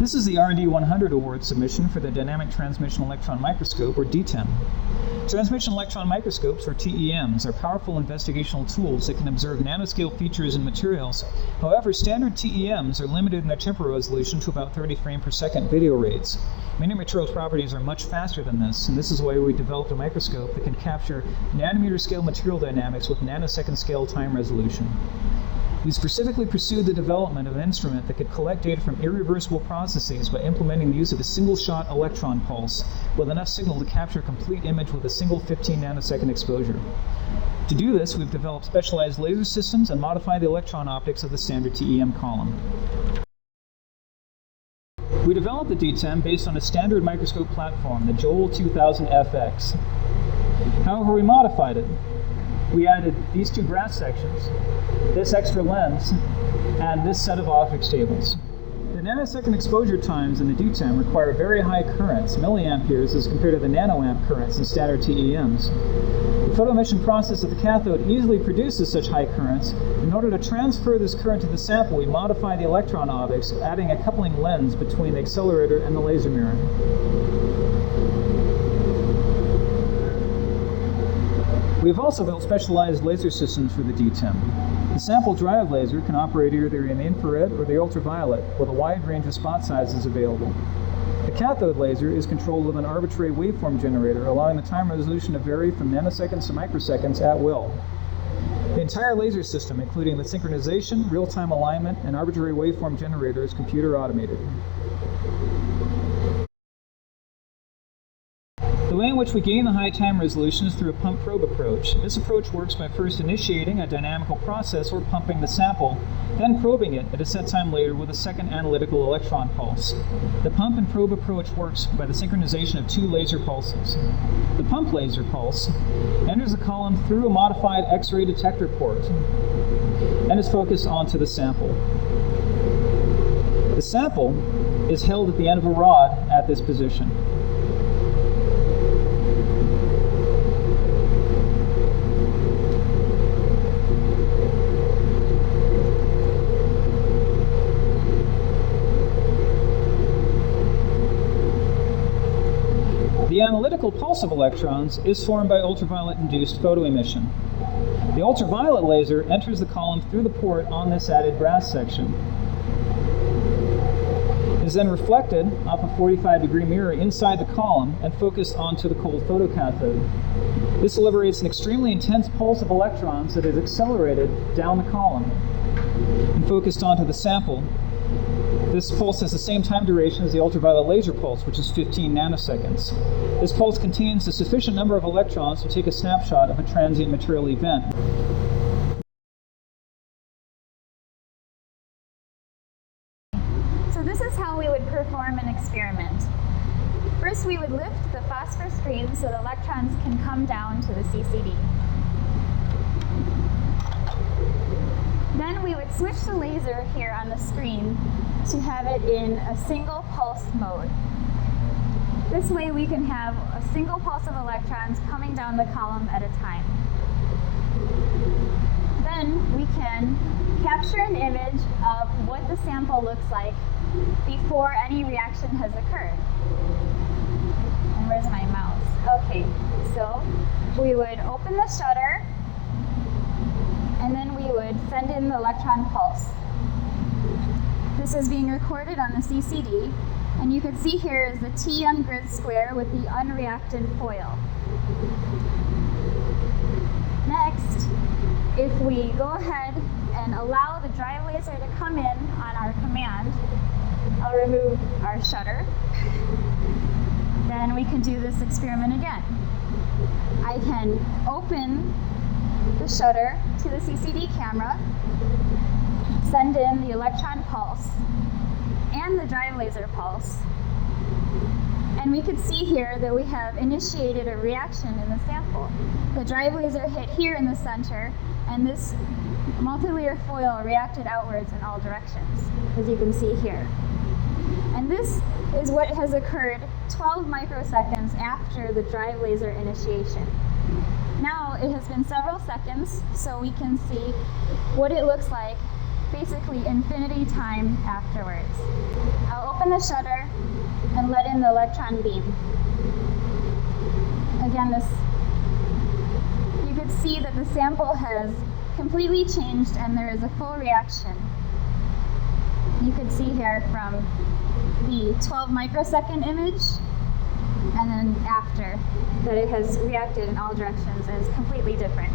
This is the R&D 100 award submission for the Dynamic Transmission Electron Microscope, or DTEM. Transmission electron microscopes, or TEMs, are powerful investigational tools that can observe nanoscale features in materials. However, standard TEMs are limited in their temporal resolution to about 30 frame per second video rates. Many materials' properties are much faster than this, and this is why we developed a microscope that can capture nanometer scale material dynamics with nanosecond scale time resolution. We specifically pursued the development of an instrument that could collect data from irreversible processes by implementing the use of a single-shot electron pulse with enough signal to capture a complete image with a single 15 nanosecond exposure. To do this, we've developed specialized laser systems and modified the electron optics of the standard TEM column. We developed the DTEM based on a standard microscope platform, the Joule 2000FX. However, we modified it. We added these two brass sections, this extra lens, and this set of optics tables. The nanosecond exposure times in the DTEM require very high currents, milliamperes, as compared to the nanoamp currents in standard TEMs. The photoemission process of the cathode easily produces such high currents. In order to transfer this current to the sample, we modify the electron optics, adding a coupling lens between the accelerator and the laser mirror. We have also built specialized laser systems for the DTEM. The sample drive laser can operate either in the infrared or the ultraviolet, with a wide range of spot sizes available. The cathode laser is controlled with an arbitrary waveform generator, allowing the time resolution to vary from nanoseconds to microseconds at will. The entire laser system, including the synchronization, real-time alignment, and arbitrary waveform generator, is computer automated. The way in which we gain the high time resolution is through a pump probe approach. This approach works by first initiating a dynamical process or pumping the sample, then probing it at a set time later with a second analytical electron pulse. The pump and probe approach works by the synchronization of two laser pulses. The pump laser pulse enters the column through a modified X-ray detector port and is focused onto the sample. The sample is held at the end of a rod at this position. The analytical pulse of electrons is formed by ultraviolet-induced photoemission. The ultraviolet laser enters the column through the port on this added brass section. It is then reflected off a 45-degree mirror inside the column and focused onto the cold photocathode. This liberates an extremely intense pulse of electrons that is accelerated down the column and focused onto the sample. This pulse has the same time duration as the ultraviolet laser pulse, which is 15 nanoseconds. This pulse contains a sufficient number of electrons to take a snapshot of a transient material event. So this is how we would perform an experiment. First, we would lift the phosphor screen so the electrons can come down to the CCD. Then we would switch the laser here on the screen to have it in a single pulse mode. This way we can have a single pulse of electrons coming down the column at a time. Then we can capture an image of what the sample looks like before any reaction has occurred. And where's my mouse? Okay, so we would open the shutter, and then we would send in the electron pulse. This is being recorded on the CCD, and you can see here is the TM grid square with the unreacted foil. Next, if we go ahead and allow the drive laser to come in on our command, I'll remove our shutter. Then we can do this experiment again. I can open the shutter to the CCD camera, send in the electron pulse and the drive laser pulse, and we can see here that we have initiated a reaction in the sample. The drive laser hit here in the center, and this multi-layer foil reacted outwards in all directions, as you can see here. And this is what has occurred 12 microseconds after the drive laser initiation. Now it has been several seconds, so we can see what it looks like basically infinity time afterwards. I'll open the shutter and let in the electron beam. Again, you could see that the sample has completely changed and there is a full reaction. You could see here from the 12 microsecond image and then after that it has reacted in all directions and is completely different.